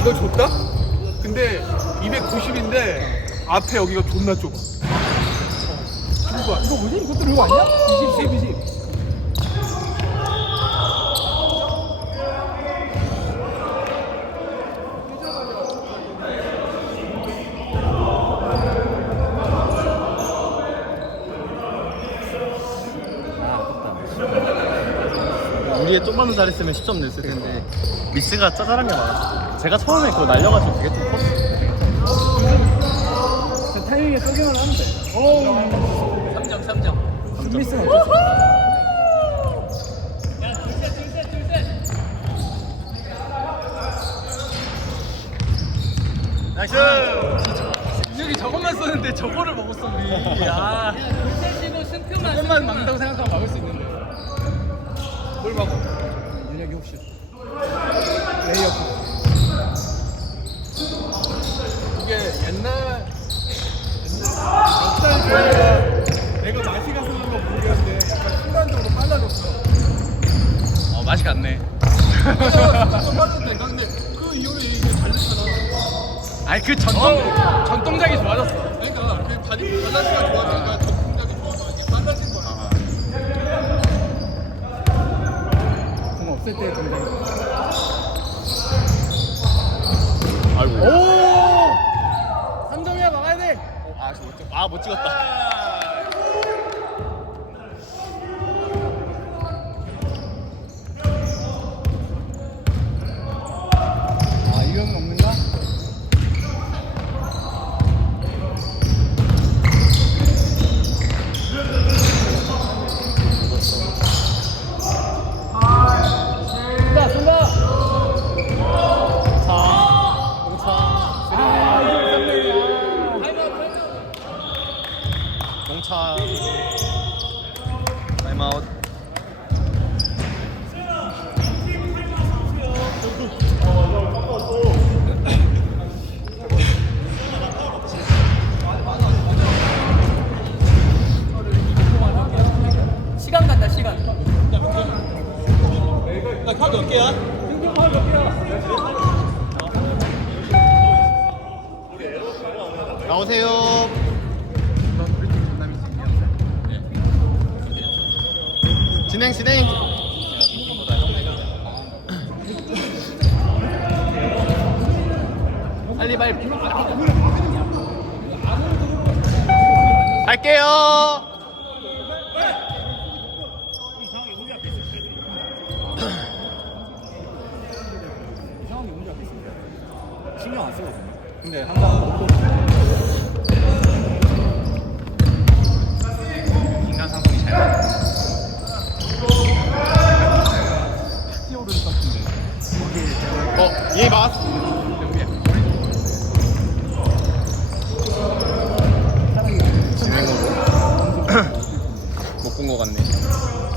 이걸 줬다? 근데 290인데 앞에 여기가 존나 좁아. 좁아. 이거 뭐지? 이것도 이거 아니야? 20, 20, 20. 우리의 좀만 더 잘했으면 10점 냈을 텐데 미스가 짜잘한 게 많았어. 제가 처음에 그거 날려가지고 되게 좀 컸어. 저 타이밍에 쏘기만 하면 돼. 오. 3점 3점 준비스는 어땠어? 나이스. 여기 저것만 썼는데 저거를 먹었어 우리. 야. 세시도 승표만 저것만 막는다고 생각하면 막을 수 있는데. 뭘 막어? 윤혁이 혹시 레이업. 이게 옛날 옛날 저희가 내가 맛이 가서 그런 거 모르겠는데 약간 순간적으로 빨라졌어. 어 맛이 갔네. 빨라졌어. 근데 그 이후에 이게 달렸잖아. 아니 그 전동 전동작이 좋아졌어. 그러니까 그 바디 밸런스가 좋아지니까 적동작이 좋아서 이게 빨라진 거야. 공 없을 때 동작. 아이고. 오! 3점이야 막아야 돼. 아못 찍. 아못 찍었다. 아 이건 먹는가? 쏜다 쏜다 아 이거 깜짝이야 동차. 타임아웃. 시간 간다 시간 나오세요. 진행 진행. 빨리 빨리. 갈게요. 이상하게 운이 앞에 있습니다 신경 안 쓰거든요 근데 항상 먹고 인간 상성이 잘 맞아. 뛰어오르는 같은데 어, 얘 맞았어. 진행으로 못 본 거 같네.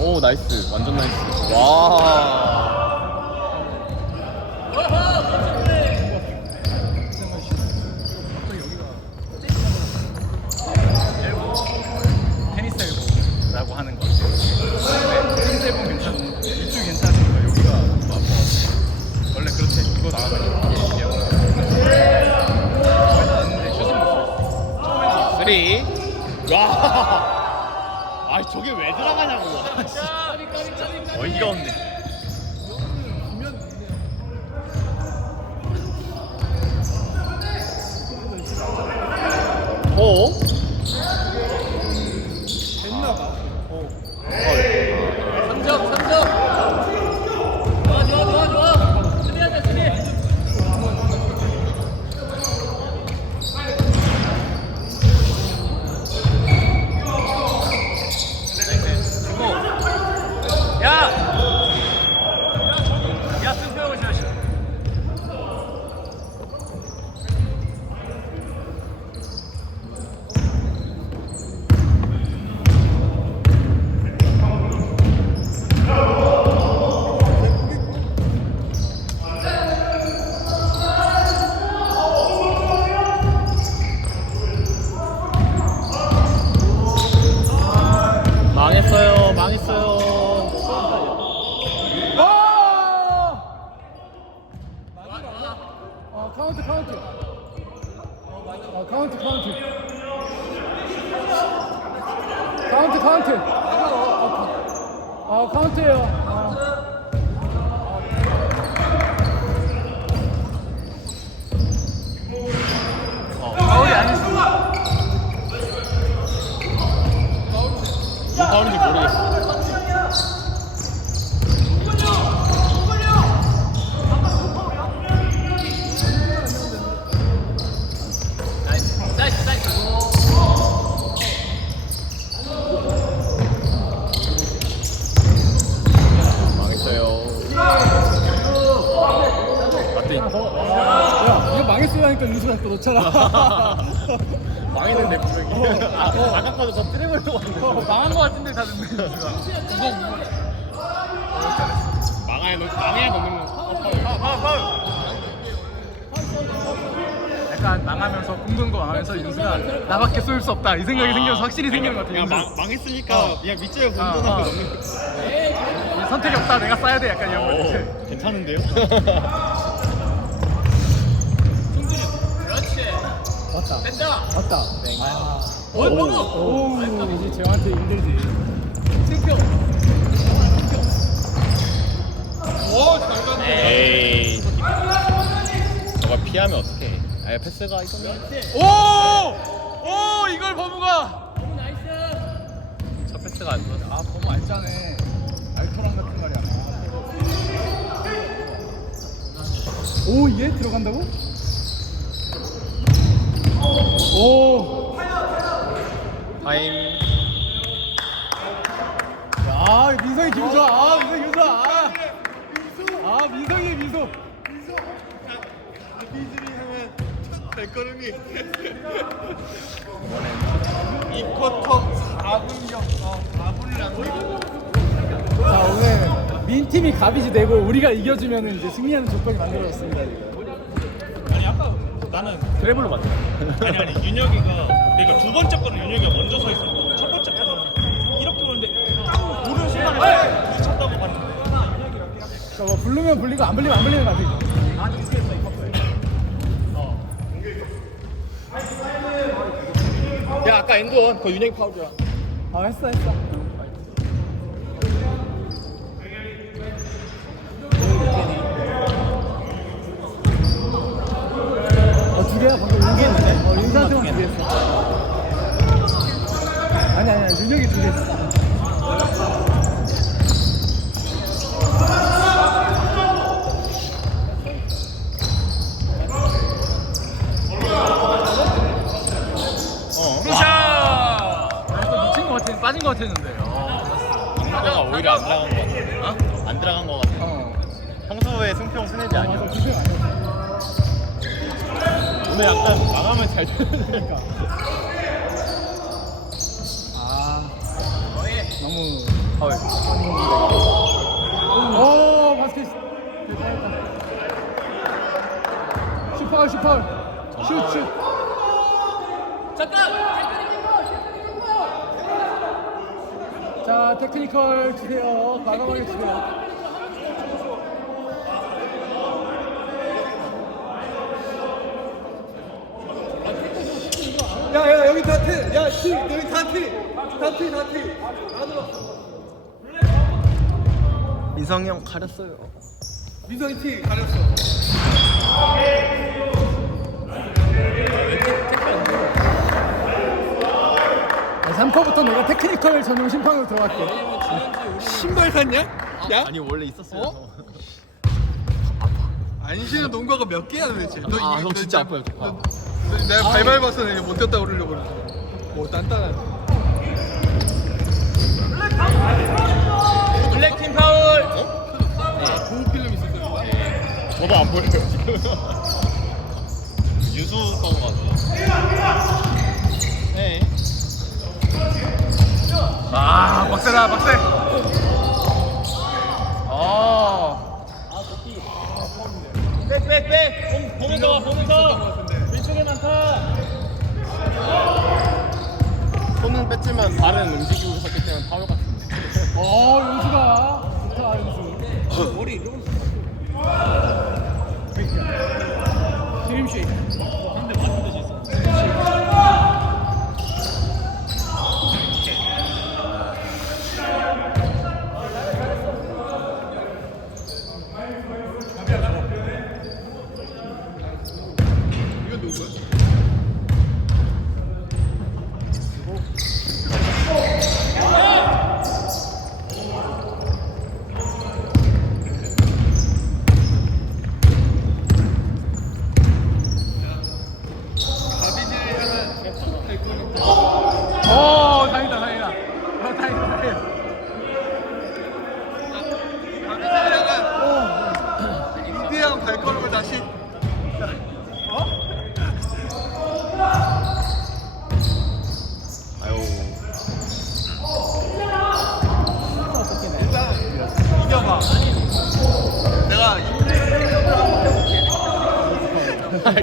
오 나이스, 완전 나이스. 와. 망했어요, 망했어요. 하니까 윤수가 또 넣잖아 망했는데 분명히. 아, 아까까지 더 때려보려고 했는데. 망한 거 같은데 다 듣는 망해야 넣, 망해야 넣는 거. 약간 망하면서 거 망하면서 윤수가 나밖에 쏠 수 없다 이 생각이 생겨서 확실히 생기는 것 같아. 그냥 윤수. 망, 망했으니까 어. 그냥 밑줄에 아, 공부하고 아. 넣는 거. 이 선택이 없다 내가 쏴야 돼 약간 이런 거. 오, 괜찮은데요? 왔다. 뺀다. 왔다. 오. 너무 오. 이제 쟤한테 힘들지. 승표 에이. 저가 피하면 어떡해. 아예 패스가 있었네. 오! 오 이걸 범우가. 너무 나이스. 첫 패스가 안 좋았어. 아 범우 알짜네. 알토란 같은 말이야. 오 이게 들어간다고? 오 타임. 야, 민성이 기분 좋아. 아, 민성이 기분 좋아. 아, 아 민성이의 미소. 발걸음이 이 쿼터 4분경 어, 4분을 남기고 자, 오늘 민 팀이 가비지 되고 우리가 이겨주면 이제 승리하는 조건이 만들어졌습니다. 나는 트래블로 맞죠? 아니 아니 윤혁이가 그러니까 두 번째 거는 윤혁이가 먼저 서 있었고 첫 번째 거는 이렇게 오는데 오는 순간에 부딪혔다고 봤는데 그러니까 뭐 부르면 불리고 안 불리면 안 불리는 거 같아. 야 아까 엔드원 그 윤영이 파울이야. 아, 했어, 했어. 개야? 방금 윤기 했는데? 어, 윤수한테만 두개 했어. 아니, 아니, 아니, 윤혁이 두개 했어. 어. 아, 미친 것 같아 빠진 것 같았는데 어. 승표가 오히려 안 들어간 거 같아. 어? 안 들어간 거 같아. 어. 평소에 승평 스네지 아니야. 맞아, 두개 아니야. 오늘 약간 나가면 잘 그러니까. 아, 너무. 파울 오, 바스켓. 슈퍼, 슈퍼. 슛, 슛. 잠깐 자, 테크니컬 주세요. 과감하게 주세요. 야, 야, 여기 다 티. 야, 티. 여기 다 티. 다 티, 다 티. 안으로. 민성이 형 가렸어요. 민성이 티 가렸어. 네, 3쿼부터 내가 테크니컬 전용 심판으로 들어갈게. 신발 샀냐? 야? 아니 원래 있었어요. 안시는 농구가 몇 개야 도대체? 너 아, 이게- 형 너- 진짜 너- 아파요. 너- 너- 내가 발 밟아서 내가 못 뛰었다 그러려고 그러지. 오, 단단하네. 블랙팀 파울 보호 필름 있었어. 저도 안 보여요 지금. 유수 써서 같아. 네. 아, 빡세다, 빡세. 어. 백백백 보면서 보면서 왼쪽에 많다 손은 뺐지만 발은 움직이고 있었기 때문에 파울 같은데. 어, 윤수가. 좋다, 윤수. 머리 이러고 드림 쉐이크.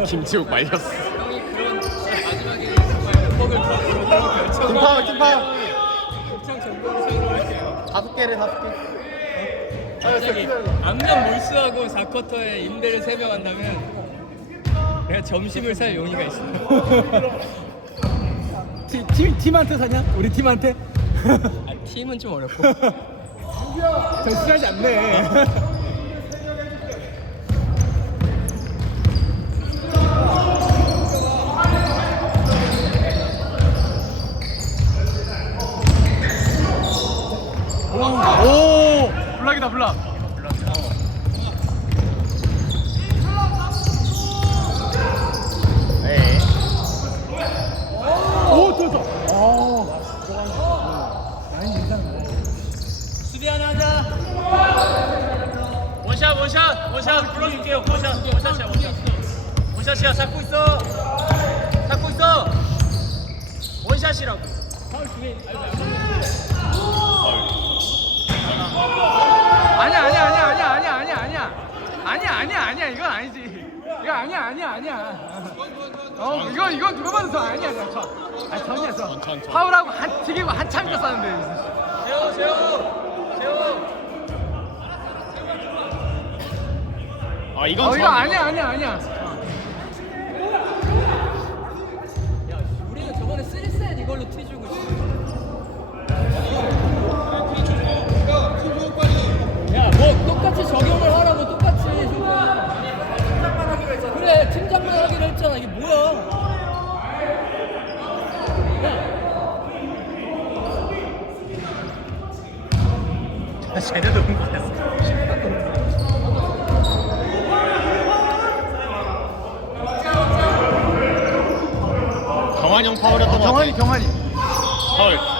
김치욱 말렸어. 형이 그런 마지막에 할게요. 다섯 개를 다섯 개. 갑자기 앞면 몰수하고 4쿼터에 임대를 3명 한다면 내가 점심을 살 용의가 있어. 팀, 팀, 팀한테 사냐? 우리 팀한테? 아, 팀은 좀 어렵고. 정신하지 않네. 오 블락이다 블락. 원샷 원샷 원샷. 불러줄게요. 원샷 원샷이야 원샷. 원샷이야 잡고 있어. 잡고 있어. 원샷이라고 아니야, 아니야, 아니야, 아니야, 아니야, 아니야. 아니야, 아니야. 이건 아니지. 이거 아니야, 아니야, 아니야. 어, 이거, 이거 누가 봐도 저 아니야, 아니야. 저. 아, 전이야, 저. 전, 전, 전. 파울하고 한, 튀기고 한참 쌌는데. 재호 재호 재호 아 이건 어, 이거 전. 아니야, 아니야, 아니야. 파울이었던 것 같아. 경환이 경환이 파울.